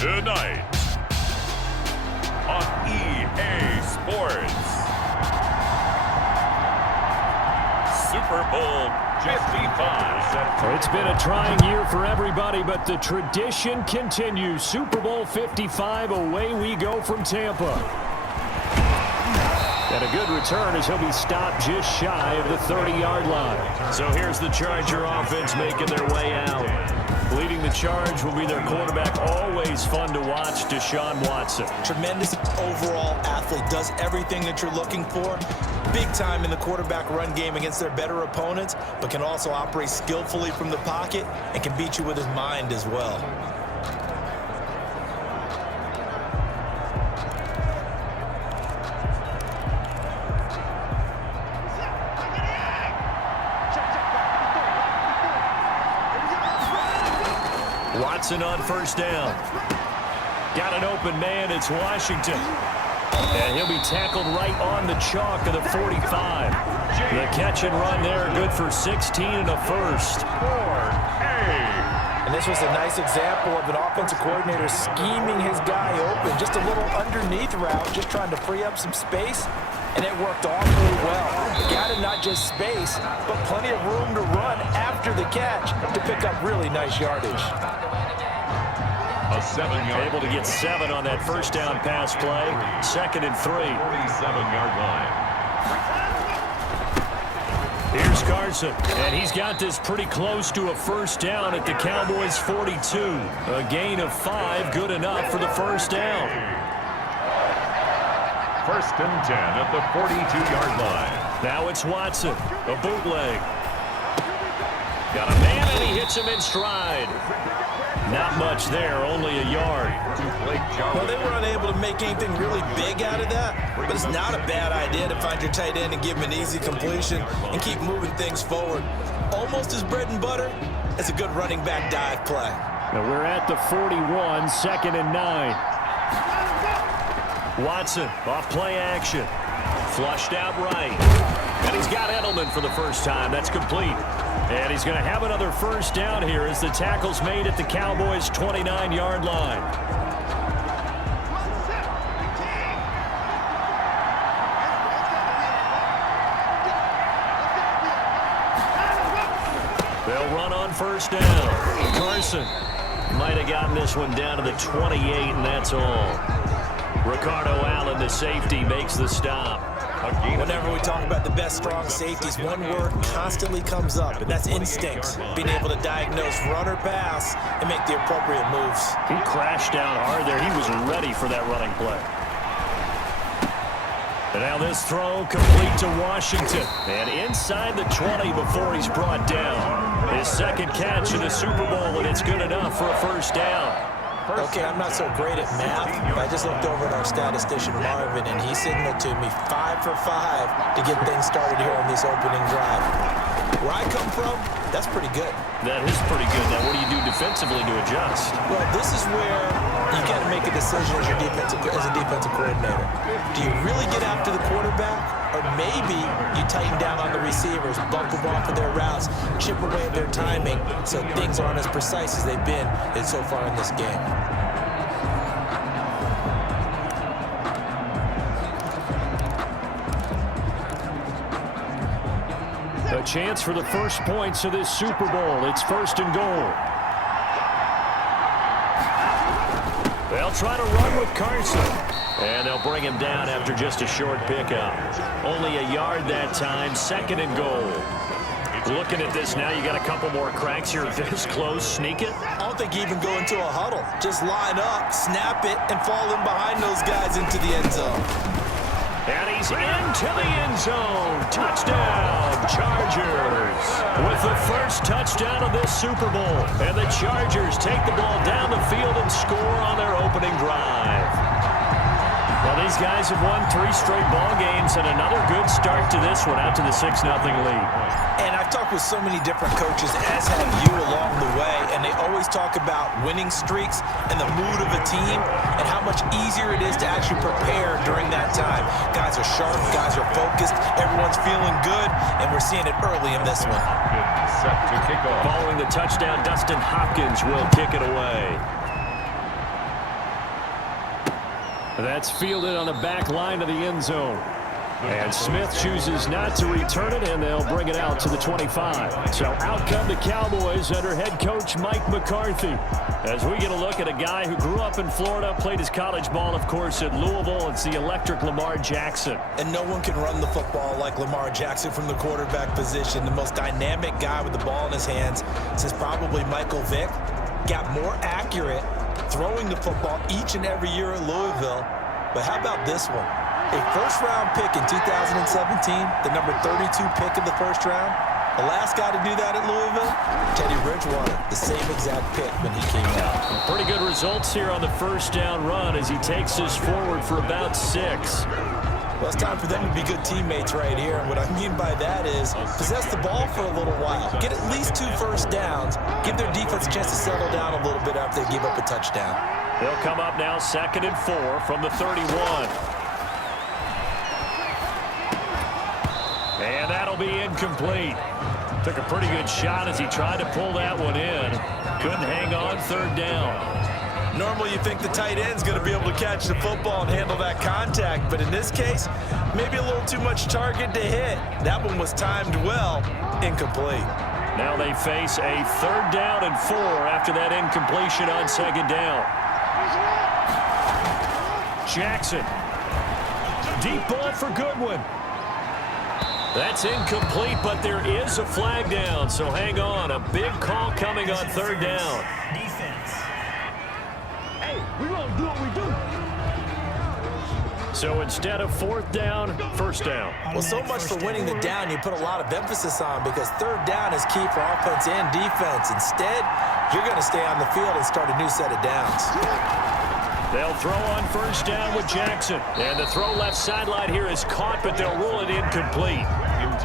Tonight on EA Sports, Super Bowl 55. It's been a trying year for everybody, but the tradition continues. Super Bowl 55, away we go from Tampa. And a good return as he'll be stopped just shy of the 30-yard line. So here's the Charger offense making their way out. Leading the charge will be their quarterback, always fun to watch, Deshaun Watson. Tremendous overall athlete, does everything that you're looking for. Big time in the quarterback run game against their better opponents, but can also operate skillfully from the pocket and can beat you with his mind as well. Watson on first down. Got an open man. It's Washington. And he'll be tackled right on the chalk of the 45. The catch and run there, good for 16 and a first. And this was a nice example of an offensive coordinator scheming his guy open. Just a little underneath route, just trying to free up some space. And it worked awfully well. Got it, not just space, but plenty of room to run after the catch to pick up really nice yardage. A 7-yard. Able to get 7 on that first down pass play. 2nd and 3. 47-yard line. Here's Carson, and he's got this pretty close to a first down at the Cowboys' 42. A gain of 5, good enough for the first down. 1st and 10 at the 42-yard line. Now it's Watson, a bootleg. Got a man, and he hits him in stride. Not much there, only a yard. Well, they were unable to make anything really big out of that, but it's not a bad idea to find your tight end and give him an easy completion and keep moving things forward. Almost as bread and butter as a good running back dive play. Now we're at the 41, 2nd and 9. Watson, off play action. Flushed out right. And he's got Edelman for the first time. That's complete. And he's going to have another first down here as the tackle's made at the Cowboys' 29-yard line. They'll run on first down. Carson might have gotten this one down to the 28, and that's all. Ricardo Allen, the safety, makes the stop. Whenever we talk about the best strong safeties, one word constantly comes up, and that's instincts. Being able to diagnose run or pass and make the appropriate moves. He crashed down hard there. He was ready for that running play. And now this throw complete to Washington. And inside the 20 before he's brought down. His 2nd catch in the Super Bowl, and it's good enough for a first down. Okay, I'm not so great at math, but I just looked over at our statistician, Marvin, and he signaled to me 5 for 5 to get things started here on this opening drive. Where I come from, that's pretty good. That is pretty good. Now, what do you do defensively to adjust? Well, this is where you got to make a decision as a defensive coordinator. Do you really get after the quarterback? Or maybe you tighten down on the receivers, bump them off of their routes, chip away at their timing, so things aren't as precise as they've been so far in this game. A chance for the first points of this Super Bowl. It's 1st and goal. They'll try to run with Carson. And they'll bring him down after just a short pickup. Only a yard that time, 2nd and goal. Looking at this now, you got a couple more cracks here. This close, sneak it. I don't think you even go into a huddle. Just line up, snap it, and fall in behind those guys into the end zone. And he's into the end zone. Touchdown, Chargers. With the first touchdown of this Super Bowl. And the Chargers take the ball down the field and score on their opening drive. Well, these guys have won 3 straight ball games, and another good start to this one, out to the 6-0 lead. And I've talked with so many different coaches, as have you along the way, and they always talk about winning streaks and the mood of a team and how much easier it is to actually prepare during that time. Guys are sharp, guys are focused, everyone's feeling good, and we're seeing it early in this one. Set to kick off. Following the touchdown, Dustin Hopkins will kick it away. That's fielded on the back line of the end zone. And Smith chooses not to return it, and they'll bring it out to the 25. So out come the Cowboys under head coach Mike McCarthy. As we get a look at a guy who grew up in Florida, played his college ball, of course, at Louisville. It's the electric Lamar Jackson. And no one can run the football like Lamar Jackson from the quarterback position. The most dynamic guy with the ball in his hands since probably Michael Vick. Got more accurate throwing the football each and every year at Louisville. But how about this one? A first-round pick in 2017, the number 32 pick in the first round. The last guy to do that at Louisville, Teddy Bridgewater, the same exact pick when he came out. Pretty good results here on the first down run as he takes us forward for about 6. Well, it's time for them to be good teammates right here. And what I mean by that is possess the ball for a little while. Get at least 2 first downs. Give their defense a chance to settle down a little bit after they give up a touchdown. They'll come up now 2nd and 4 from the 31. And that'll be incomplete. Took a pretty good shot as he tried to pull that one in. Couldn't hang on 3rd down. Normally you think the tight end's going to be able to catch the football and handle that contact, but in this case, maybe a little too much target to hit. That one was timed well, incomplete. Now they face a 3rd down and 4 after that incompletion on 2nd down. Jackson. Deep ball for Goodwin. That's incomplete, but there is a flag down, so hang on. A big call coming on 3rd down. Defense. Hey, we gonna do what we do. So instead of 4th down, 1st down. Well, so much for winning the down you put a lot of emphasis on because 3rd down is key for offense and defense. Instead, you're going to stay on the field and start a new set of downs. They'll throw on 1st down with Jackson. And the throw left sideline here is caught, but they'll rule it incomplete.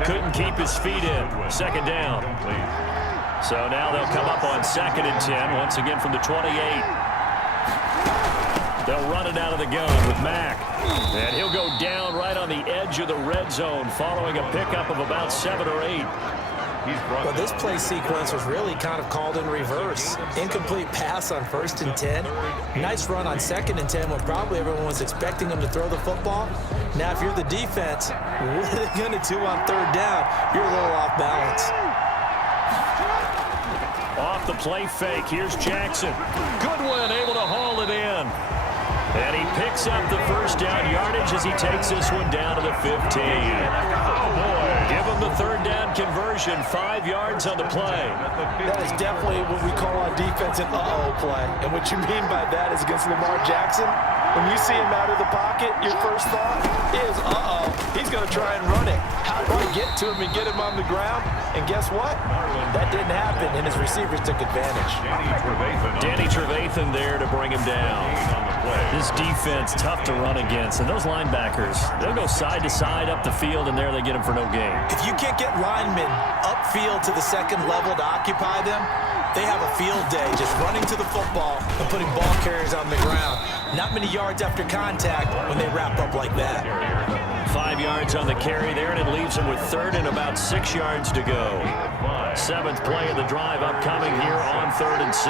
Couldn't keep his feet in. 2nd down. So now they'll come up on 2nd and 10, once again from the 28. They'll run it out of the gun with Mack. And he'll go down right on the edge of the red zone following a pickup of about 7 or 8. Well, this play sequence was really kind of called in reverse. Incomplete pass on 1st and 10. Nice run on 2nd and 10 when probably everyone was expecting him to throw the football. Now, if you're the defense, what are they going to do on 3rd down? You're a little off balance. Off the play fake, here's Jackson. Goodwin able to haul it in. And he picks up the 1st down yardage as he takes this one down to the 15. Oh, boy. Give him the 3rd down conversion, 5 yards on the play. That is definitely what we call on defense an uh-oh play. And what you mean by that is against Lamar Jackson, when you see him out of the pocket, your first thought is, uh-oh, he's going to try and run it. How do I get to him and get him on the ground? And guess what? That didn't happen, and his receivers took advantage. Danny Trevathan there to bring him down. This defense, tough to run against. And those linebackers, they'll go side to side up the field, and there they get him for no gain. If you can't get linemen upfield to the 2nd level to occupy them, they have a field day just running to the football and putting ball carriers on the ground. Not many yards after contact when they wrap up like that. 5 yards on the carry there, and it leaves him with 3rd and about 6 yards to go. 7th play of the drive upcoming here on 3rd and 6.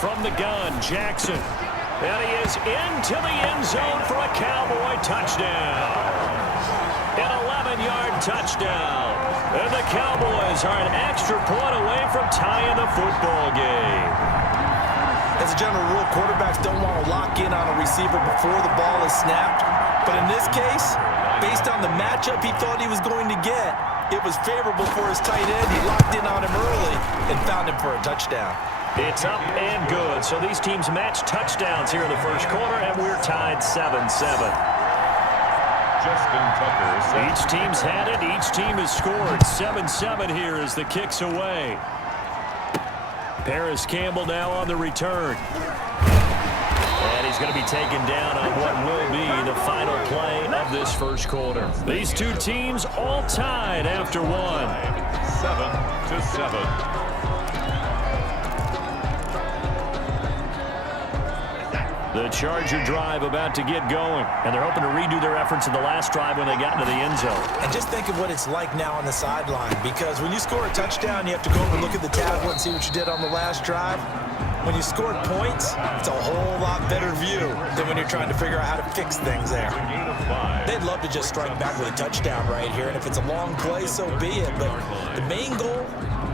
From the gun, Jackson. And he is into the end zone for a Cowboy touchdown. An 11-yard touchdown. And the Cowboys are an extra point away from tying the football game. As a general rule, quarterbacks don't want to lock in on a receiver before the ball is snapped. But in this case, based on the matchup he thought he was going to get, it was favorable for his tight end. He locked in on him early and found him for a touchdown. It's up and good. So these teams match touchdowns here in the first quarter, and we're tied 7-7. Each team's had it. Each team has scored. 7-7 here as the kick's away. Paris Campbell now on the return. And he's going to be taken down on what will be the final play of this first quarter. These two teams all tied after 1. 7-7. The Charger drive about to get going, and they're hoping to redo their efforts in the last drive when they got into the end zone. And just think of what it's like now on the sideline, because when you score a touchdown, you have to go over and look at the tablet and see what you did on the last drive. when you scored points, it's a whole lot better view than when you're trying to figure out how to fix things there. They'd love to just strike back with a touchdown right here, and if it's a long play, so be it. But the main goal,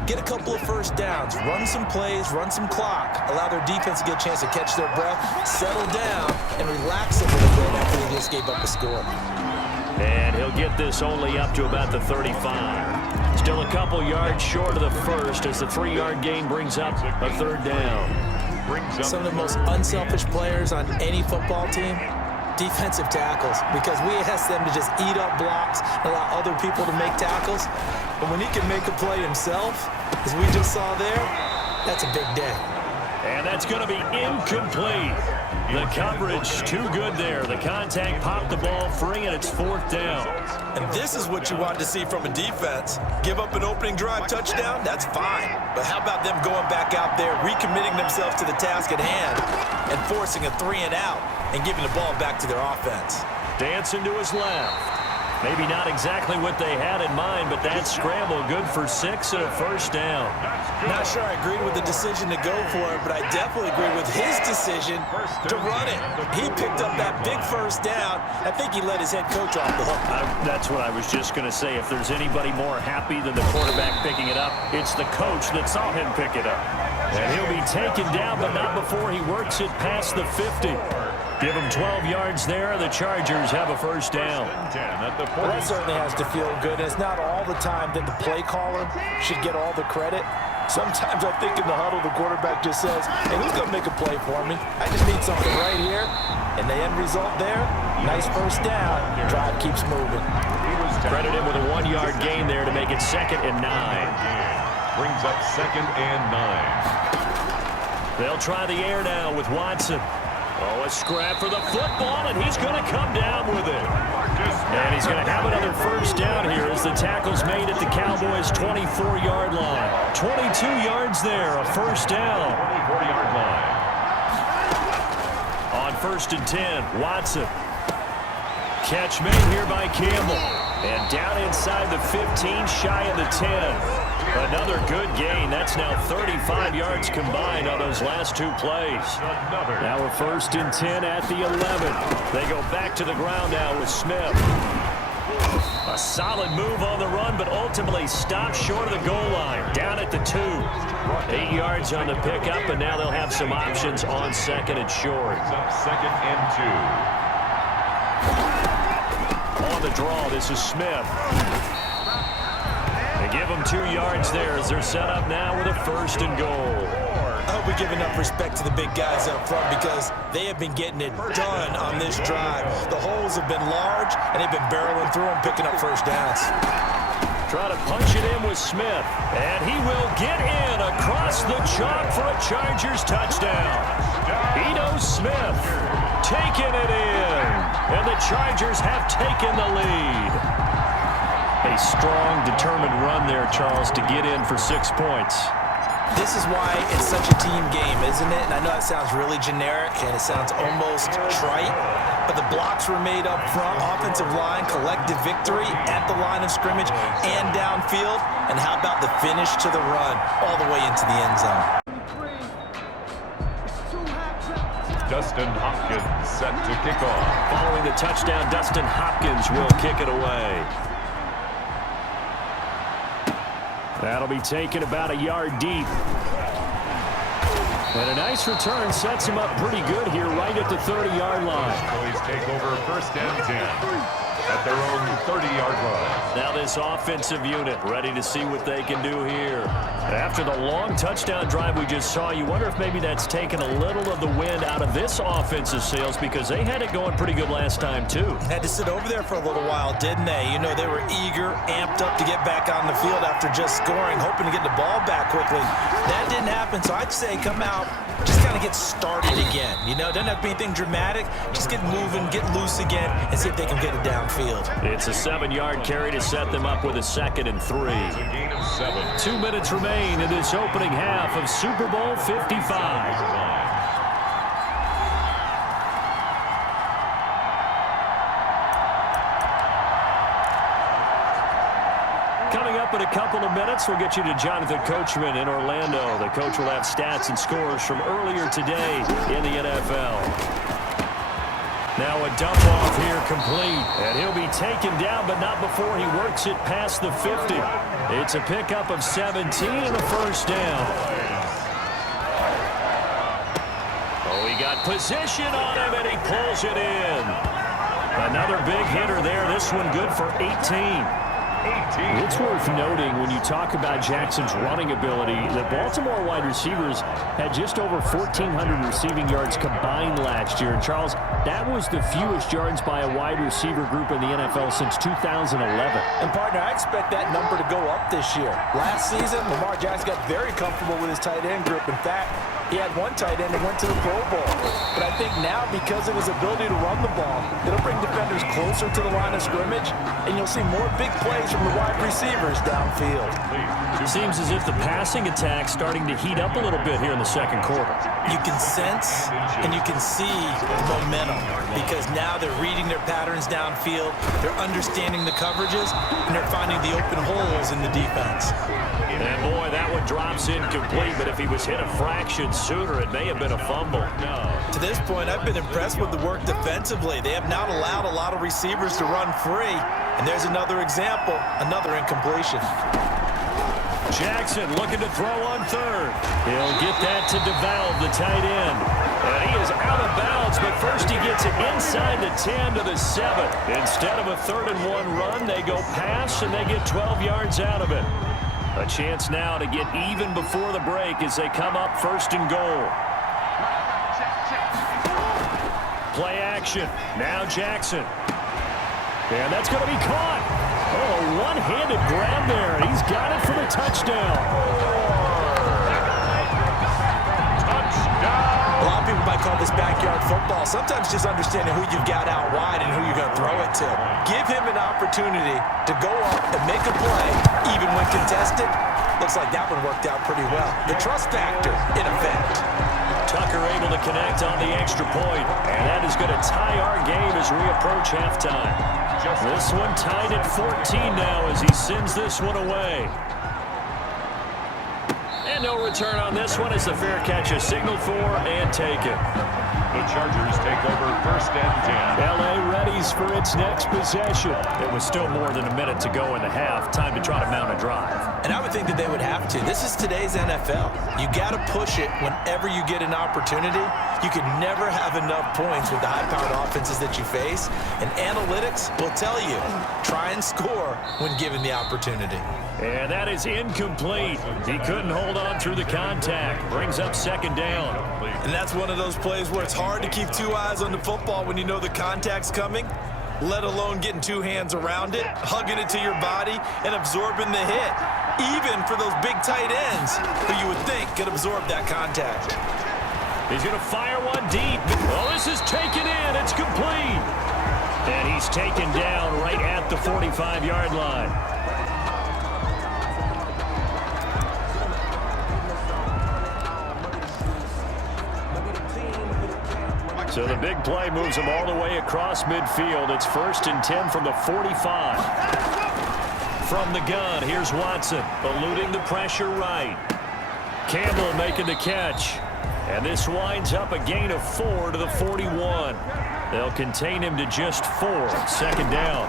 get a couple of first downs, run some plays, run some clock, allow their defense to get a chance to catch their breath, settle down, and relax a little bit after they just gave up a score. And he'll get this only up to about the 35. Still a couple yards short of the first as the 3-yard gain brings up a third down. Some of the most unselfish players on any football team, defensive tackles, because we ask them to just eat up blocks and allow other people to make tackles. But when he can make a play himself, as we just saw there, that's a big day. And that's going to be incomplete. The coverage too good there. The contact popped the ball free, and it's 4th down. And this is what you want to see from a defense. Give up an opening drive touchdown, that's fine. But how about them going back out there, recommitting themselves to the task at hand, and forcing a 3-and-out and giving the ball back to their offense. Dancing to his left. Maybe not exactly what they had in mind, but that scramble good for 6 and a first down. Not sure I agreed with the decision to go for it, but I definitely agree with his decision to run it. He picked up that big first down. I think he let his head coach off the hook. That's what I was just going to say. If there's anybody more happy than the quarterback picking it up, it's the coach that saw him pick it up. And he'll be taken down, but not before he works it past the 50. Give them 12 yards there. The Chargers have a first down. Well, that certainly has to feel good. It's not all the time that the play caller should get all the credit. Sometimes I think in the huddle, the quarterback just says, hey, who's going to make a play for me? I just need something right here. And the end result there, nice first down. Drive keeps moving. Credit him with a 1-yard gain there to make it 2nd and 9. Brings up 2nd and 9. They'll try the air now with Watson. Oh, a scrap for the football, and he's going to come down with it. And he's going to have another first down here as the tackle's made at the Cowboys' 24-yard line. 22 yards there, a first down. 24-yard line. On 1st and 10, Watson. Catch made here by Campbell. And down inside the 15, shy of the 10. Another good gain. That's now 35 yards combined on those last 2 plays. Now we're 1st and 10 at the 11. They go back to the ground now with Smith. A solid move on the run, but ultimately stopped short of the goal line. Down at the 2. 8 yards on the pickup, and now they'll have some options on 2nd and short. 2nd and 2. On the draw, this is Smith. They give them 2 yards there as they're set up now with a 1st and goal. I hope we give enough respect to the big guys up front because they have been getting it done on this drive. The holes have been large, and they've been barreling through them, picking up first downs. Try to punch it in with Smith, and he will get in across the chalk for a Chargers touchdown. Ito Smith taking it in, and the Chargers have taken the lead. A strong, determined run there, Charles, to get in for 6 points. This is why it's such a team game, isn't it? And I know that sounds really generic, and it sounds almost trite, but the blocks were made up front, offensive line, collective victory at the line of scrimmage and downfield. And how about the finish to the run all the way into the end zone? Dustin Hopkins set to kick off. Following the touchdown, Dustin Hopkins will kick it away. That'll be taken about a yard deep. And a nice return sets him up pretty good here right at the 30-yard line. Cowboys take over 1st and 10 at their own 30-yard line. Now this offensive unit ready to see what they can do here. After the long touchdown drive we just saw, you wonder if maybe that's taken a little of the wind out of this offensive sails because they had it going pretty good last time too. Had to sit over there for a little while, didn't they? You know, they were eager, amped up to get back on the field after just scoring, hoping to get the ball back quickly. That didn't happen, so I'd say come out, just kind of get started again. You know, doesn't have to be anything dramatic. Just get moving, get loose again, and see if they can get it downfield. It's a 7-yard carry to set them up with a 2nd and 3. It's a gain of 7. 2 minutes remain in this opening half of Super Bowl 55. Coming up up in a couple of minutes. We'll get you to Jonathan Coachman in Orlando. The coach will have stats and scores from earlier today in the NFL. Now a dump off here complete. And he'll be taken down, but not before he works it past the 50. It's a pickup of 17 and a first down. Oh, he got position on him, and he pulls it in. Another big hitter there. This one good for 18. It's worth noting when you talk about Jackson's running ability that Baltimore wide receivers had just over 1,400 receiving yards combined last year. And, Charles, that was the fewest yards by a wide receiver group in the NFL since 2011. And, partner, I expect that number to go up this year. Last season, Lamar Jackson got very comfortable with his tight end group. In fact, he had one tight end that went to the Pro Bowl. But I think now, because of his ability to run the ball, it'll bring defenders closer to the line of scrimmage, and you'll see more big plays from the wide receivers downfield. It seems as if the passing attack's starting to heat up a little bit here in the second quarter. You can sense and you can see momentum because now they're reading their patterns downfield, they're understanding the coverages, and they're finding the open holes in the defense. And, boy, that one drops incomplete, but if he was hit a fraction sooner, it may have been a fumble. To this point, I've been impressed with the work defensively. They have not allowed a lot of receivers to run free. And there's another example, another incompletion. Jackson looking to throw on third. He'll get that to DeValve, the tight end. And he is out of bounds, but first he gets it inside the 10 to the 7. Instead of a 3rd-and-1 run, they go pass, and they get 12 yards out of it. A chance now to get even before the break as they come up 1st and goal. Play action. Now Jackson. And that's going to be caught. Oh, one-handed grab there, and he's got it for the touchdown. A lot of people might call this backyard football. Sometimes just understanding who you've got out wide and who you're going to throw it to. Give him an opportunity to go up and make a play, even when contested. Looks like that one worked out pretty well. The trust factor in effect. Tucker able to connect on the extra point, and that is going to tie our game as we approach halftime. This one tied at 14 now as he sends this one away. And no return on this one as the fair catch is signaled for and taken. The Chargers take over 1st and 10. L.A. readies for its next possession. It was still more than a minute to go in the half. Time to try to mount a drive. And I would think that they would have to. This is today's NFL. You got to push it whenever you get an opportunity. You can never have enough points with the high-powered offenses that you face. And analytics will tell you, try and score when given the opportunity. And that is incomplete. He couldn't hold on through the contact. Brings up 2nd down. And that's one of those plays where it's hard to keep 2 eyes on the football when you know the contact's coming, let alone getting 2 hands around it, hugging it to your body, and absorbing the hit, even for those big tight ends who you would think could absorb that contact. He's going to fire one deep. Oh, this is taken in. It's complete. And he's taken down right at the 45-yard line. So the big play moves him all the way across midfield. It's 1st and 10 from the 45. From the gun, here's Watson, eluding the pressure right. Campbell making the catch. And this winds up a gain of 4 to the 41. They'll contain him to just 4. 2nd down.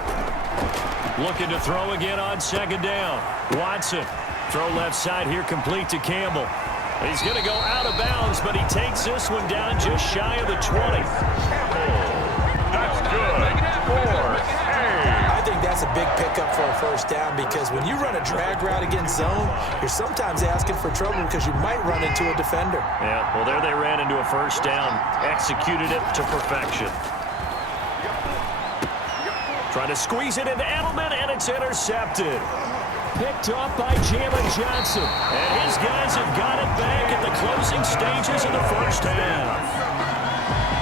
Looking to throw again on 2nd down. Watson, throw left side here, complete to Campbell. He's going to go out of bounds, but he takes this one down just shy of the 20. That's good. I think that's a big pickup for a 1st down because when you run a drag route against zone, you're sometimes asking for trouble because you might run into a defender. Yeah, well, there they ran into a 1st down, executed it to perfection. Trying to squeeze it into Edelman, and it's intercepted. Picked off by Jalen Johnson. And his guys have got it back at the closing stages of the 1st half.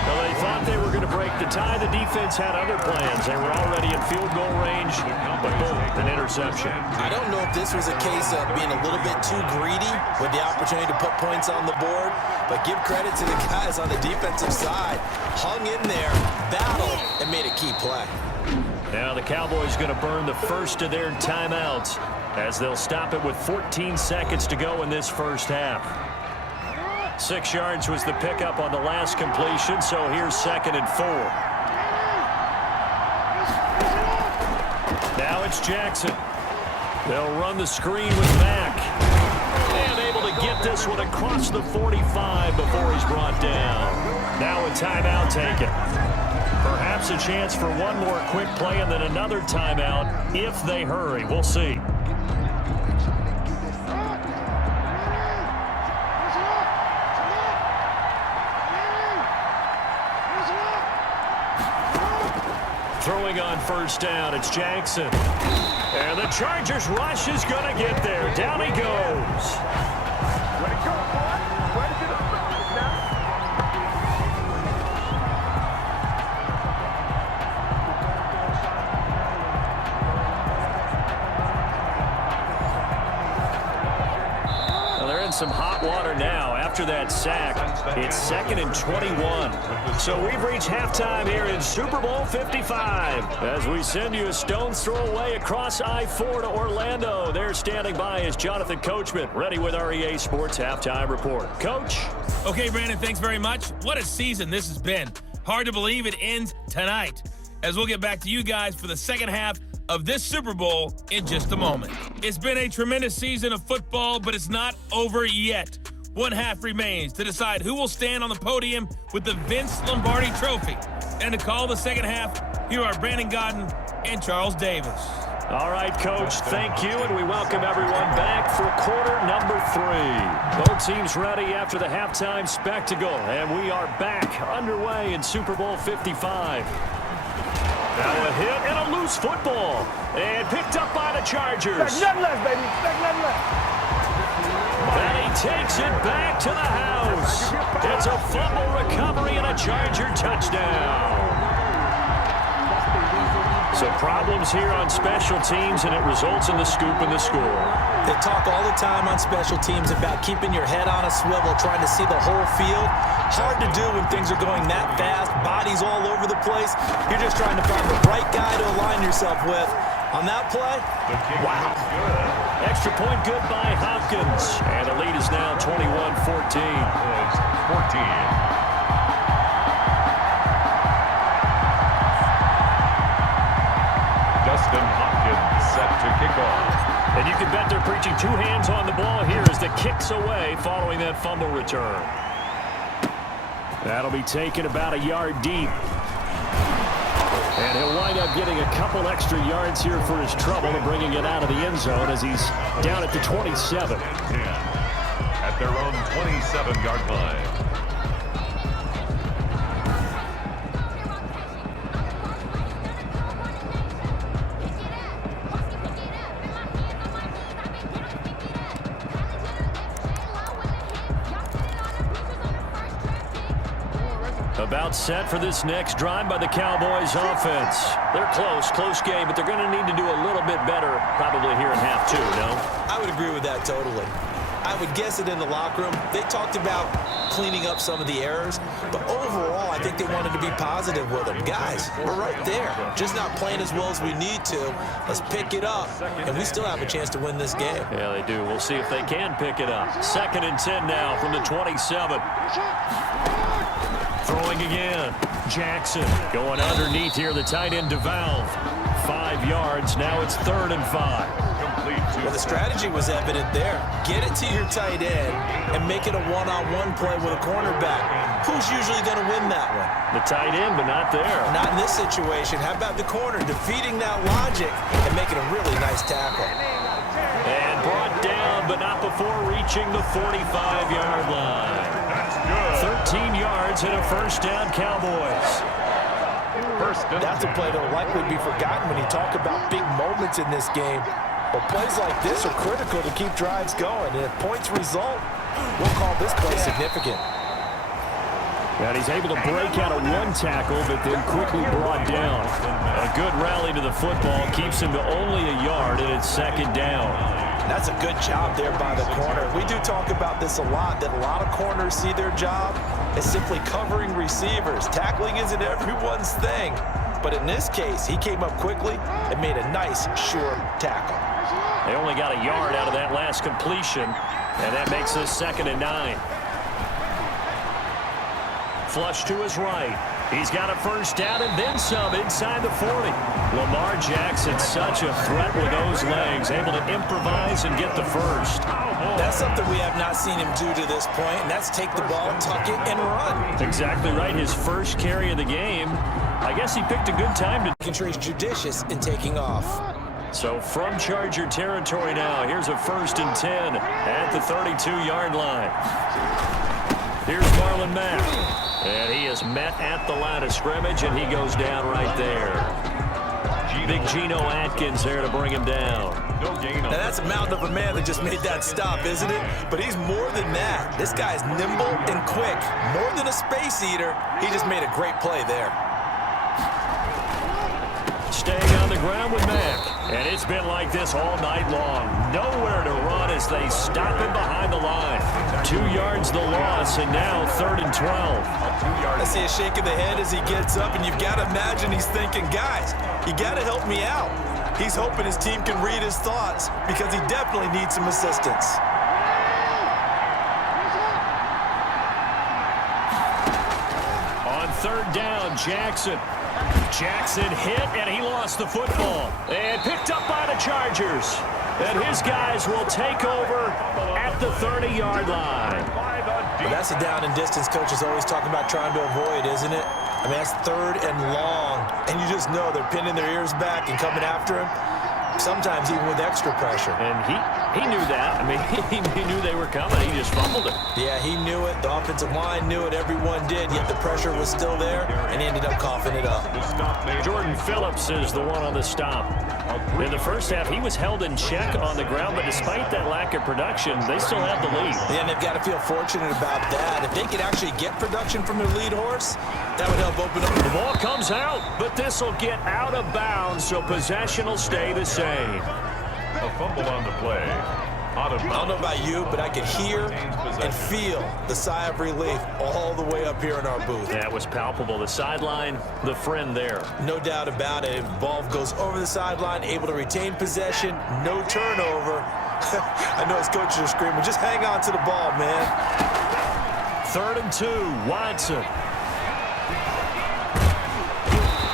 Well, they thought they were going to break the tie. The defense had other plans. They were already in field goal range, but boom, an interception. I don't know if this was a case of being a little bit too greedy with the opportunity to put points on the board, but give credit to the guys on the defensive side. Hung in there, battled, and made a key play. Now the Cowboys going to burn the first of their timeouts as they'll stop it with 14 seconds to go in this first half. 6 yards was the pickup on the last completion, so here's 2nd and 4. Now it's Jackson. They'll run the screen with Mack. And able to get this one across the 45 before he's brought down. Now a timeout taken. Perhaps a chance for one more quick play and then another timeout if they hurry. We'll see. Throwing on first down, it's Jackson. And the Chargers rush is going to get there. Down he goes. Way to go, boy. Way to get up now. Well, they're in some hot water now. After that sack, it's 2nd and 21. So we've reached halftime here in Super Bowl 55. As we send you a stone's throw away across I-4 to Orlando. There standing by is Jonathan Coachman, ready with our EA Sports Halftime Report. Coach? Okay, Brandon, thanks very much. What a season this has been. Hard to believe it ends tonight, as we'll get back to you guys for the second half of this Super Bowl in just a moment. It's been a tremendous season of football, but it's not over yet. One half remains to decide who will stand on the podium with the Vince Lombardi Trophy. And to call the second half, here are Brandon Godden and Charles Davis. All right, Coach, thank you, and we welcome everyone back for quarter number 3. Both teams ready after the halftime spectacle, and we are back underway in Super Bowl 55. Now a hit and a loose football, and picked up by the Chargers. Expect nothing less, baby. Expect nothing less. And he takes it back to the house. It's a fumble recovery and a Charger touchdown. So problems here on special teams, and it results in the scoop and the score. They talk all the time on special teams about keeping your head on a swivel, trying to see the whole field. Hard to do when things are going that fast, bodies all over the place. You're just trying to find the right guy to align yourself with. On that play, wow. Extra point good by Hopkins. And the lead is now 21-14. 14. Dustin Hopkins set to kick off. And you can bet they're preaching 2 hands on the ball here as the kick's away following that fumble return. That'll be taken about a yard deep. And he'll wind up getting a couple extra yards here for his trouble and bringing it out of the end zone as he's down at the 27. At their own 27-yard line. About set for this next drive by the Cowboys offense. They're close game, but they're going to need to do a little bit better probably here in half 2, no? I would agree with that totally. I would guess it in the locker room. They talked about cleaning up some of the errors, but overall, I think they wanted to be positive with them. Guys, we're right there. Just not playing as well as we need to. Let's pick it up, and we still have a chance to win this game. Yeah, they do. We'll see if they can pick it up. 2nd and 10 now from the 27. Throwing again. Jackson going underneath here. The tight end DeValve. 5 yards. Now it's 3rd and 5. Well, the strategy was evident there. Get it to your tight end and make it a one-on-one play with a cornerback. Who's usually going to win that one? The tight end, but not there. Not in this situation. How about the corner defeating that logic and making a really nice tackle? And brought down, but not before reaching the 45-yard line. 13 yards and a first down, Cowboys. That's a play that will likely be forgotten when you talk about big moments in this game. But plays like this are critical to keep drives going. And if points result, we'll call this play significant. And he's able to break out of 1 tackle, but then quickly brought down. A good rally to the football keeps him to only a yard, and it's 2nd down. That's a good job there by the corner. We do talk about this a lot, that a lot of corners see their job as simply covering receivers. Tackling isn't everyone's thing. But in this case, he came up quickly and made a nice, sure tackle. They only got a yard out of that last completion, and that makes this 2nd and 9. Flush to his right. He's got a first down and then some inside the 40. Lamar Jackson, such a threat with those legs, able to improvise and get the first. That's something we have not seen him do to this point, and that's take the ball, tuck it, and run. Exactly right. His first carry of the game. I guess he picked a good time to... He's judicious in taking off. So from Charger territory now, here's a 1st and 10 at the 32-yard line. Here's Marlon Mack. And he is met at the line of scrimmage, and he goes down right there. Big Geno Atkins there to bring him down. Now that's a mountain of a man that just made that stop, isn't it? But he's more than that. This guy's nimble and quick. More than a space eater. He just made a great play there. Staying on the ground with Mack. And it's been like this all night long. Nowhere to run as they stop him behind the line. 2 yards the loss, and now 3rd and 12. I see a shake of the head as he gets up, and you've got to imagine he's thinking, guys, you got to help me out. He's hoping his team can read his thoughts because he definitely needs some assistance. On 3rd down, Jackson hit, and he lost the football. And picked up by the Chargers. And his guys will take over at the 30-yard line. But that's a down and distance coaches always talk about trying to avoid, isn't it? I mean, that's 3rd and long. And you just know they're pinning their ears back and coming after him. Sometimes even with extra pressure. And he knew that. I mean, he knew they were coming. He just fumbled it. Yeah, he knew it. The offensive line knew it. Everyone did. Yet the pressure was still there, and he ended up coughing it up. Jordan Phillips is the one on the stop. In the first half, he was held in check on the ground, but despite that lack of production, they still have the lead. Yeah, and they've got to feel fortunate about that. If they could actually get production from their lead horse, that would help open up. The ball comes out, but this will get out of bounds, so possession will stay the same. A fumble on the play. Out of bounds. I don't know about you, but I could hear and feel the sigh of relief all the way up here in our booth. That was palpable. The sideline, the friend there. No doubt about it. The ball goes over the sideline, able to retain possession, no turnover. I know his coaches are screaming, just hang on to the ball, man. 3rd and 2, Watson.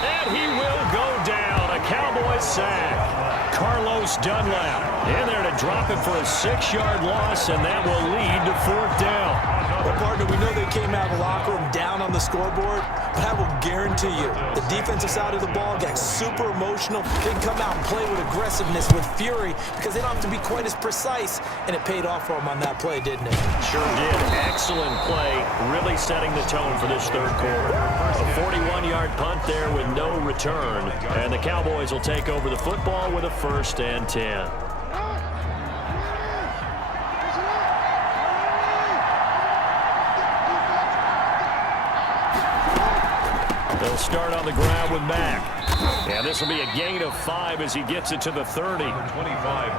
And he will go down. A Cowboys sack. Carlos Dunlap in there to drop it for a 6-yard loss, and that will lead to 4th down. Well, partner, we know they came out of the locker room down on the scoreboard, but I will guarantee you the defensive side of the ball got super emotional. They can come out and play with aggressiveness, with fury, because they don't have to be quite as precise, and it paid off for them on that play, didn't it? Sure did. Excellent play, really setting the tone for this 3rd quarter. A 41-yard punt there with no return, and the Cowboys will take over the football with a 1st and 10. They'll start on the ground with Mack. And this will be a gain of 5 as he gets it to the 30. 25,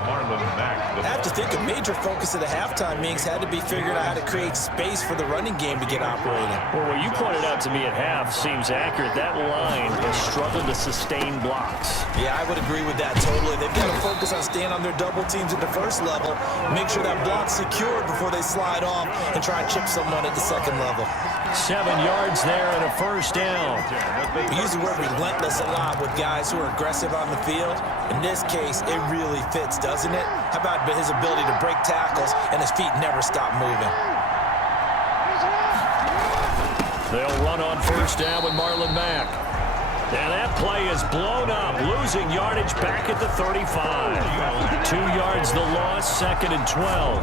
Marlon Mack. I have to think a major focus of the halftime meetings had to be figuring out how to create space for the running game to get operating. Well, what you pointed out to me at half seems accurate. That line has struggled to sustain blocks. Yeah, I would agree with that totally. They've got to focus on staying on their double teams at the first level, make sure that block's secured before they slide off and try and chip someone at the second level. 7 yards there and a 1st down. We use the word relentless a lot with guys who are aggressive on the field. In this case, it really fits, doesn't it? How about his ability to break tackles and his feet never stop moving? They'll run on 1st down with Marlon Mack. And that play is blown up, losing yardage back at the 35. 2 yards the loss, 2nd and 12.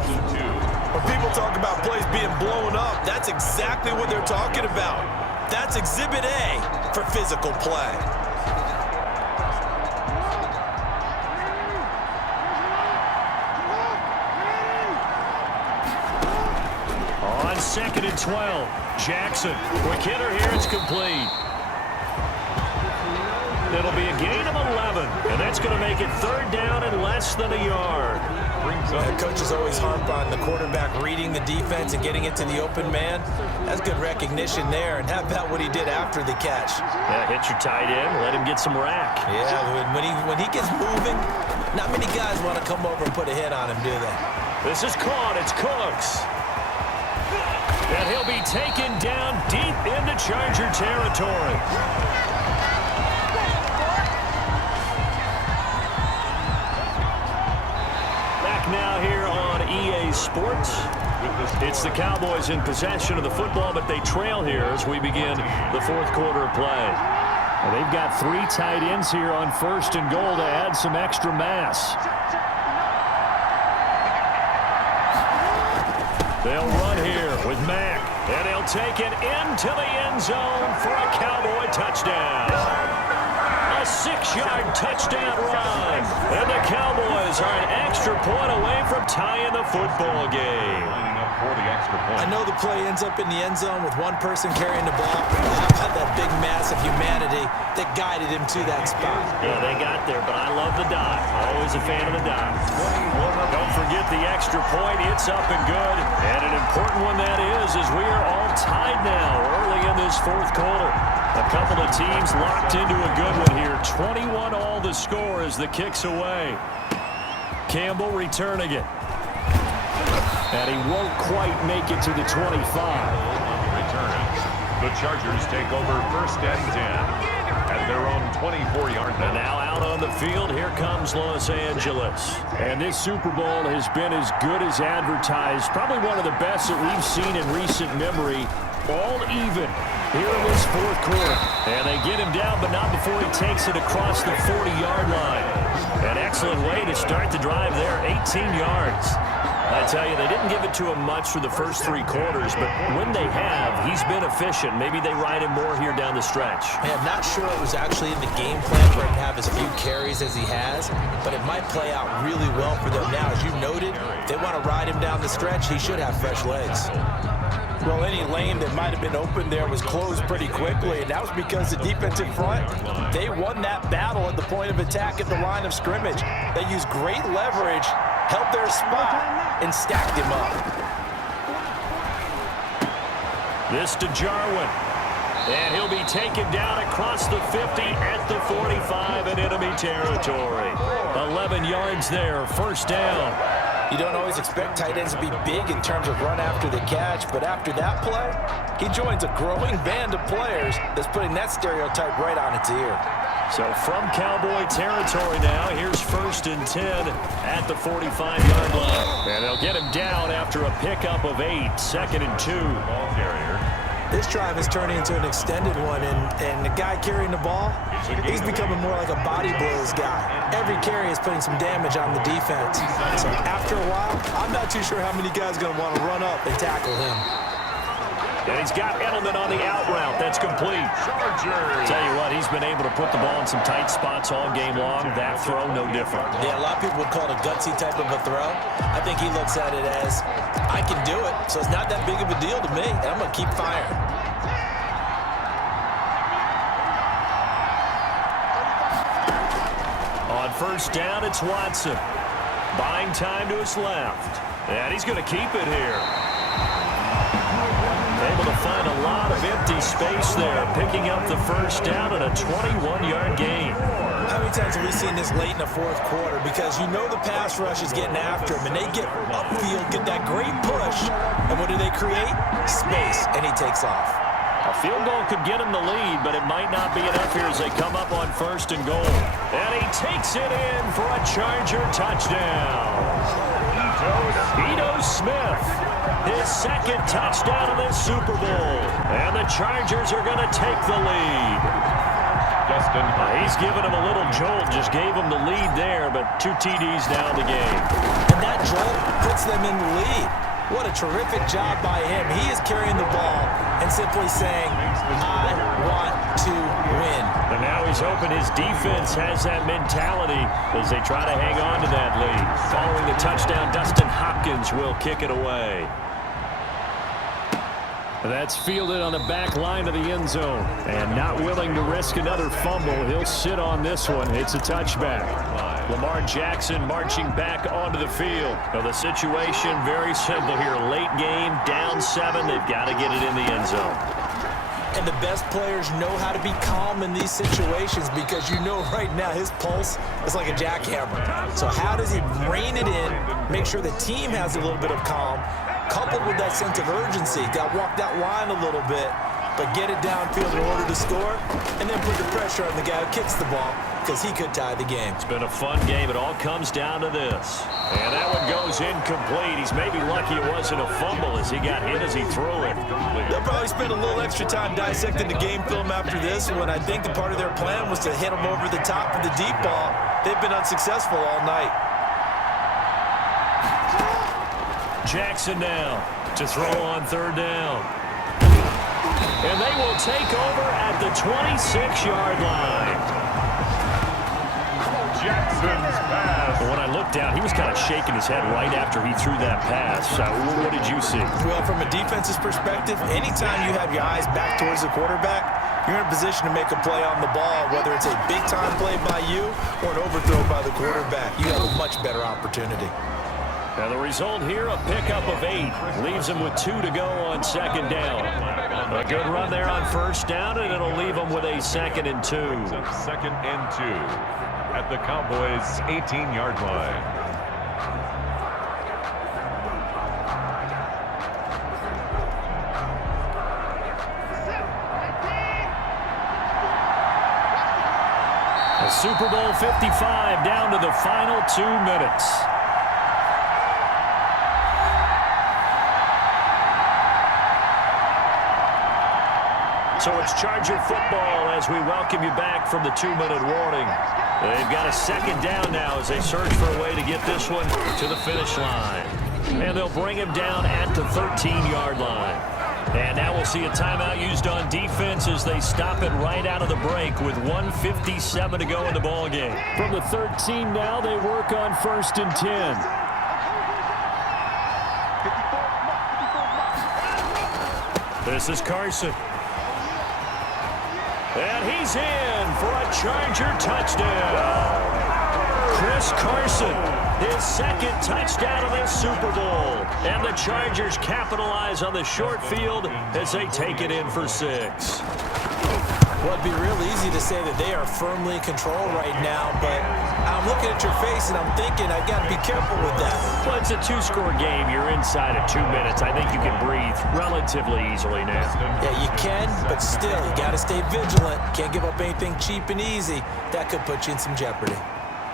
When people talk about plays being blown up, that's exactly what they're talking about. That's Exhibit A for physical play. On 2nd and 12, Jackson. Quick hitter here, it's complete. It'll be a gain of 11, and that's going to make it 3rd down and less than a yard. Coaches always harp on the quarterback reading the defense and getting it to the open man. That's good recognition there. And how about what he did after the catch? Yeah, hit your tight end, let him get some rack. Yeah, when he gets moving, Not many guys want to come over and put a hit on him, do they? This is caught. It's Cooks. And he'll be taken down deep into Charger territory. Back now here on EA Sports. It's the Cowboys in possession of the football, but they trail here as we begin the fourth quarter of play. And they've got 3 tight ends here on 1st and goal to add some extra mass. They'll run here with Mack, and he'll take it into the end zone for a Cowboy touchdown. A 6-yard touchdown run, and the Cowboys are an extra point away from tying the football game. I know the play ends up in the end zone with one person carrying the ball. How about that big mass of humanity that guided him to that spot? Yeah, they got there, but I love the dive. Always a fan of the dive. Don't forget the extra point. It's up and good. And an important one that is, as we are all tied now early in this fourth quarter. A couple of teams locked into a good one here. 21 all the score as the kick's away. Campbell returning it. And he won't quite make it to the 25. Returning. The Chargers take over 1st and 10 at their own 24-yard line. And now out on the field, here comes Los Angeles. And this Super Bowl has been as good as advertised. Probably one of the best that we've seen in recent memory. All even here in this fourth quarter. And they get him down, but not before he takes it across the 40-yard line. An excellent way to start the drive there, 18 yards. I tell you, they didn't give it to him much for the first 3 quarters, but when they have, he's been efficient. Maybe they ride him more here down the stretch. I'm not sure it was actually in the game plan for him to have as few carries as he has, but it might play out really well for them now. As you noted, if they want to ride him down the stretch, he should have fresh legs. Well, any lane that might have been open there was closed pretty quickly, and that was because the defensive front, they won that battle at the point of attack at the line of scrimmage. They used great leverage, held their spot, and stacked him up. This to Jarwin. And he'll be taken down across the 50 at the 45 in enemy territory. 11 yards there, 1st down. You don't always expect tight ends to be big in terms of run after the catch, but after that play, he joins a growing band of players that's putting that stereotype right on its ear. So from Cowboy territory now, here's 1st and 10 at the 45-yard line. And they'll get him down after a pickup of 8, 2nd and 2. Ball carrier. This drive is turning into an extended one, and the guy carrying the ball, he's becoming more like a body blows guy. Every carry is putting some damage on the defense. So after a while, I'm not too sure how many guys are going to want to run up and tackle him. And he's got Edelman on the out route. That's complete. Chargers. Tell you what, he's been able to put the ball in some tight spots all game long. That throw, no different. Yeah, a lot of people would call it a gutsy type of a throw. I think he looks at it as, I can do it, so it's not that big of a deal to me, and I'm going to keep firing. On 1st down, it's Watson. Buying time to his left. And he's going to keep it here. Able to find a lot of empty space there, picking up the 1st down and a 21-yard gain. How many times have we seen this late in the fourth quarter? Because you know the pass rush is getting after him, and they get upfield, get that great push, and what do they create? Space, and he takes off. A field goal could get him the lead, but it might not be enough here as they come up on 1st and goal. And he takes it in for a Charger touchdown. Ito Smith, his 2nd touchdown of this Super Bowl. And the Chargers are going to take the lead. He's given him a little jolt, just gave him the lead there, but 2 TDs down the game. And that jolt puts them in the lead. What a terrific job by him. He is carrying the ball and simply saying, I want to win. And now he's hoping his defense has that mentality as they try to hang on to that lead. Following the touchdown, Dustin Hopkins will kick it away. That's fielded on the back line of the end zone. And not willing to risk another fumble, he'll sit on this one. It's a touchback. Lamar Jackson marching back onto the field. Now the situation very simple here. Late game, down 7. They've got to get it in the end zone. And the best players know how to be calm in these situations because you know right now his pulse is like a jackhammer. So how does he rein it in, make sure the team has a little bit of calm, coupled with that sense of urgency, got to walk that line a little bit, but get it downfield in order to score, and then put the pressure on the guy who kicks the ball because he could tie the game. It's been a fun game. It all comes down to this. And that one goes incomplete. He's maybe lucky it wasn't a fumble as he got hit as he threw it. They'll probably spend a little extra time dissecting the game film after this when I think the part of their plan was to hit him over the top of the deep ball. They've been unsuccessful all night. Jackson now to throw on third down. And they will take over at the 26-yard line. Jackson's pass. When I looked down, he was kind of shaking his head right after he threw that pass. What did you see? Well, from a defense's perspective, anytime you have your eyes back towards the quarterback, you're in a position to make a play on the ball, whether it's a big-time play by you or an overthrow by the quarterback. You have a much better opportunity. Now the result here, a pickup of 8. Leaves him with 2 to go on second down. A good run there on first down, and it'll leave him with a 2nd and 2. Second and 2 at the Cowboys' 18-yard line. A Super Bowl 55 down to the final 2 minutes. So it's Charger football as we welcome you back from the 2-minute warning. They've got a second down now as they search for a way to get this one to the finish line. And they'll bring him down at the 13-yard line. And now we'll see a timeout used on defense as they stop it right out of the break with 1:57 to go in the ballgame. From the 13 now, they work on 1st and 10. This is Carson. And he's in for a Charger touchdown. Chris Carson, his 2nd touchdown of this Super Bowl. And the Chargers capitalize on the short field as they take it in for 6. Well, it'd be real easy to say that they are firmly in control right now, but I'm looking at your face and I'm thinking I've got to be careful with that. Well, it's a 2-score game. You're inside of 2 minutes. I think you can breathe relatively easily now. Yeah, you can, but still, you got to stay vigilant. Can't give up anything cheap and easy. That could put you in some jeopardy.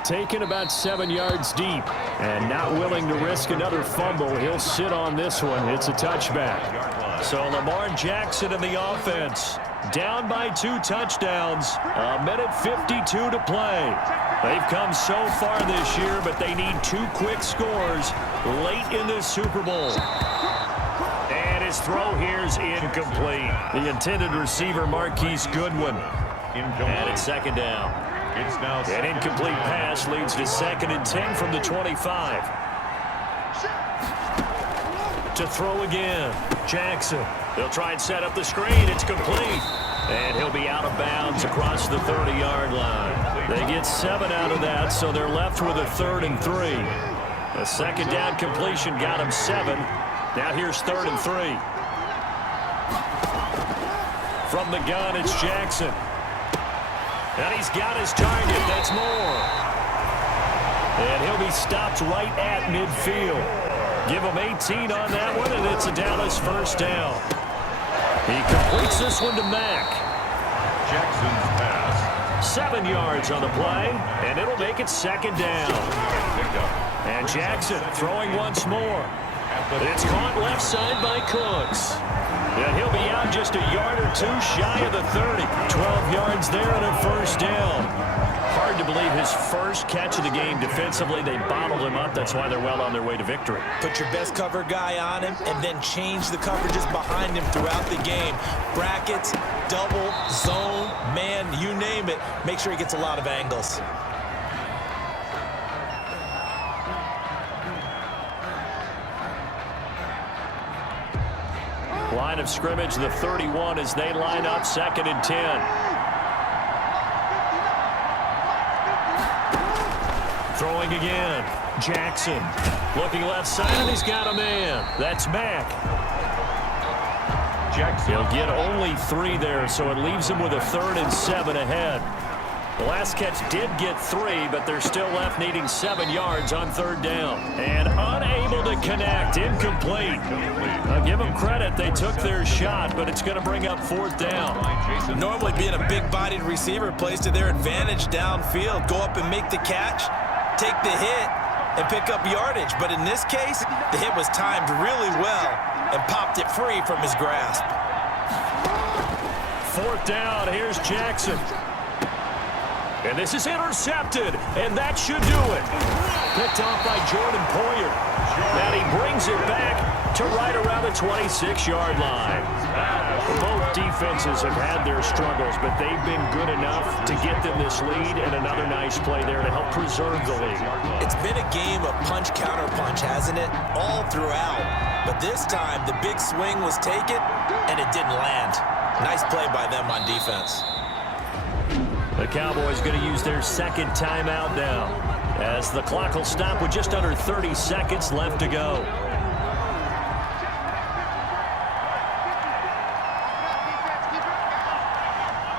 Taken about 7 yards deep and not willing to risk another fumble. He'll sit on this one. It's a touchback. So Lamar Jackson in the offense. Down by 2 touchdowns. 1:52 to play. They've come so far this year, but they need 2 quick scores late in this Super Bowl. And his throw here is incomplete. The intended receiver, Marquise Goodwin. And it's 2nd down. It's now An incomplete pass leads to 2nd and 10 from the 25. To throw again, Jackson. They'll try and set up the screen. It's complete. And he'll be out of bounds across the 30-yard line. They get 7 out of that, so they're left with a 3rd and 3. A 2nd down completion got him 7. Now here's 3rd and 3. From the gun, it's Jackson. And he's got his target. That's Moore. And he'll be stopped right at midfield. Give him 18 on that one, and it's a Dallas 1st down. He completes this one to Mack. Jackson's pass. 7 yards on the play, and it'll make it 2nd down. And Jackson throwing once more. It's caught left side by Cooks. And he'll be out just a yard or 2 shy of the 30. 12 yards there and a 1st down. Hard to believe his first catch of the game defensively. They bottled him up. That's why they're well on their way to victory. Put your best cover guy on him and then change the coverages behind him throughout the game. Brackets, double, zone, man, you name it. Make sure he gets a lot of angles. Line of scrimmage, the 31 as they line up 2nd and 10. Throwing again. Jackson looking left side, and he's got a man. That's Mack. Jackson. He'll get only 3 there, so it leaves him with a 3rd and 7 ahead. The last catch did get 3, but they're still left needing 7 yards on 3rd down. And unable to connect, incomplete. I'll give them credit, they took their shot, but it's going to bring up 4th down. Normally being a big-bodied receiver plays to their advantage downfield. Go up and make the catch, take the hit, and pick up yardage. But in this case, the hit was timed really well and popped it free from his grasp. 4th down, here's Jackson. And this is intercepted, and that should do it. Picked off by Jordan Poyer. And he brings it back to right around the 26-yard line. Both defenses have had their struggles, but they've been good enough to get them this lead, and another nice play there to help preserve the lead. It's been a game of punch-counter-punch, hasn't it? All throughout. But this time, the big swing was taken, and it didn't land. Nice play by them on defense. The Cowboys going to use their 2nd timeout now, as the clock will stop with just under 30 seconds left to go.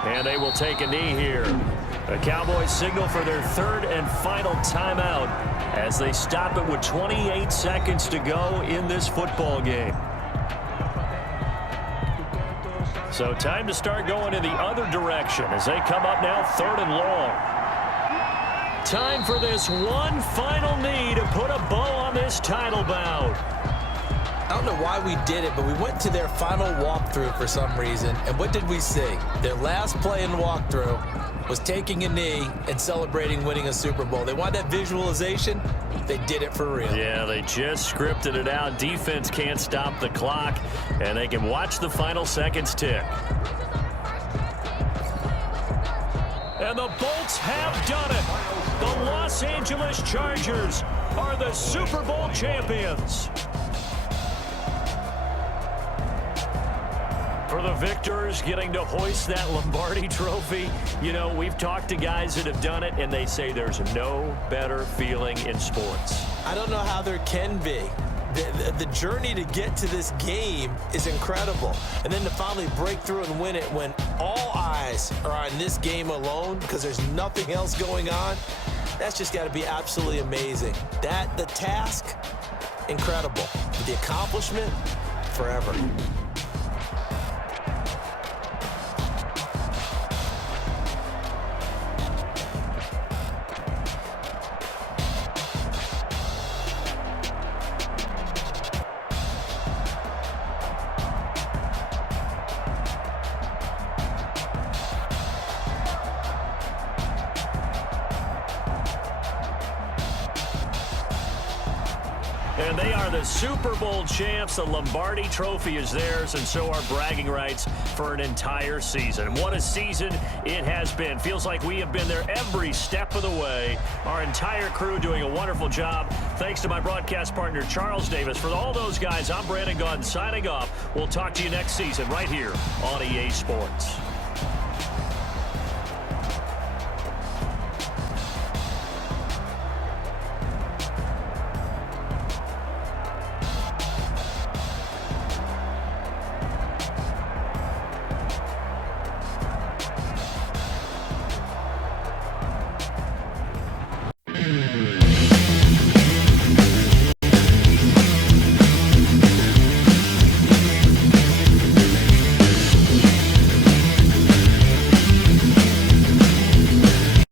And they will take a knee here. The Cowboys signal for their 3rd and final timeout as they stop it with 28 seconds to go in this football game. So time to start going in the other direction as they come up now 3rd and long. Time for this one final knee to put a bow on this title bout. I don't know why we did it, but we went to their final walkthrough for some reason, and what did we see? Their last play in walkthrough was taking a knee and celebrating winning a Super Bowl. They want that visualization. They did it for real. Yeah, they just scripted it out. Defense can't stop the clock, and they can watch the final seconds tick. And the Bolts have done it. The Los Angeles Chargers are the Super Bowl champions. For the victors, getting to hoist that Lombardi trophy, you know, we've talked to guys that have done it, and they say there's no better feeling in sports. I don't know how there can be. The journey to get to this game is incredible. And then to finally break through and win it when all eyes are on this game alone because there's nothing else going on, that's just got to be absolutely amazing. The task, incredible. The accomplishment, forever. And they are the Super Bowl champs. The Lombardi trophy is theirs, and so are bragging rights for an entire season. And what a season it has been. Feels like we have been there every step of the way. Our entire crew doing a wonderful job. Thanks to my broadcast partner, Charles Davis. For all those guys, I'm Brandon Gaudin signing off. We'll talk to you next season right here on EA Sports.